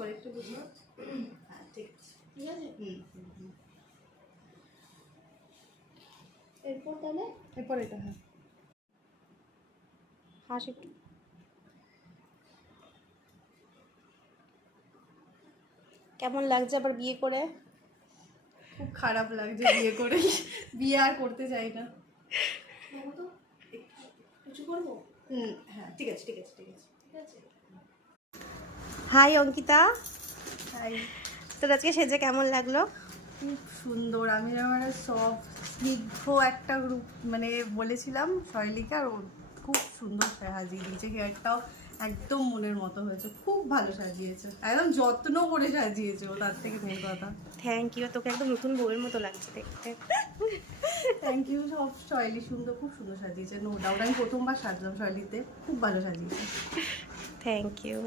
করে একটু বুঝো। হ্যাঁ ঠিক আছে, ঠিক আছে। এরপর তাহলে এরপর এটা। হ্যাঁ হাস একটু। কেমন লাগছে আবার বিয়ে করে? খুব খারাপ লাগছে বিয়ে করে, বিয়ে আর করতে চাই না। তো কিছু করবো। হ্যাঁ ঠিক আছে, ঠিক আছে, ঠিক আছে, ঠিক আছে। হাই অঙ্কিতা, তাই তোর আজকে সেজে কেমন লাগলো? খুব সুন্দর। আমি আমার সব স্নিগ্ধ একটা গ্রুপ মানে বলেছিলাম শৈলিকা, আর ও খুব সুন্দর সাজিয়ে দিয়েছে। হেয়ারটাও একদম মনের মতো হয়েছে, খুব ভালো সাজিয়েছে, একদম যত্ন করে সাজিয়েছে ও, তার থেকে মেন কথা। থ্যাংক ইউ, তোকে একদম নতুন বউয়ের মতো লাগছে দেখতে। Thank you. সব শৈলী সুন্দর, খুব সুন্দর সাজিয়েছে, নো ডাউট। আমি প্রথমবার সাজলাম শৈলীতে, খুব ভালো সাজিয়েছে। Thank you.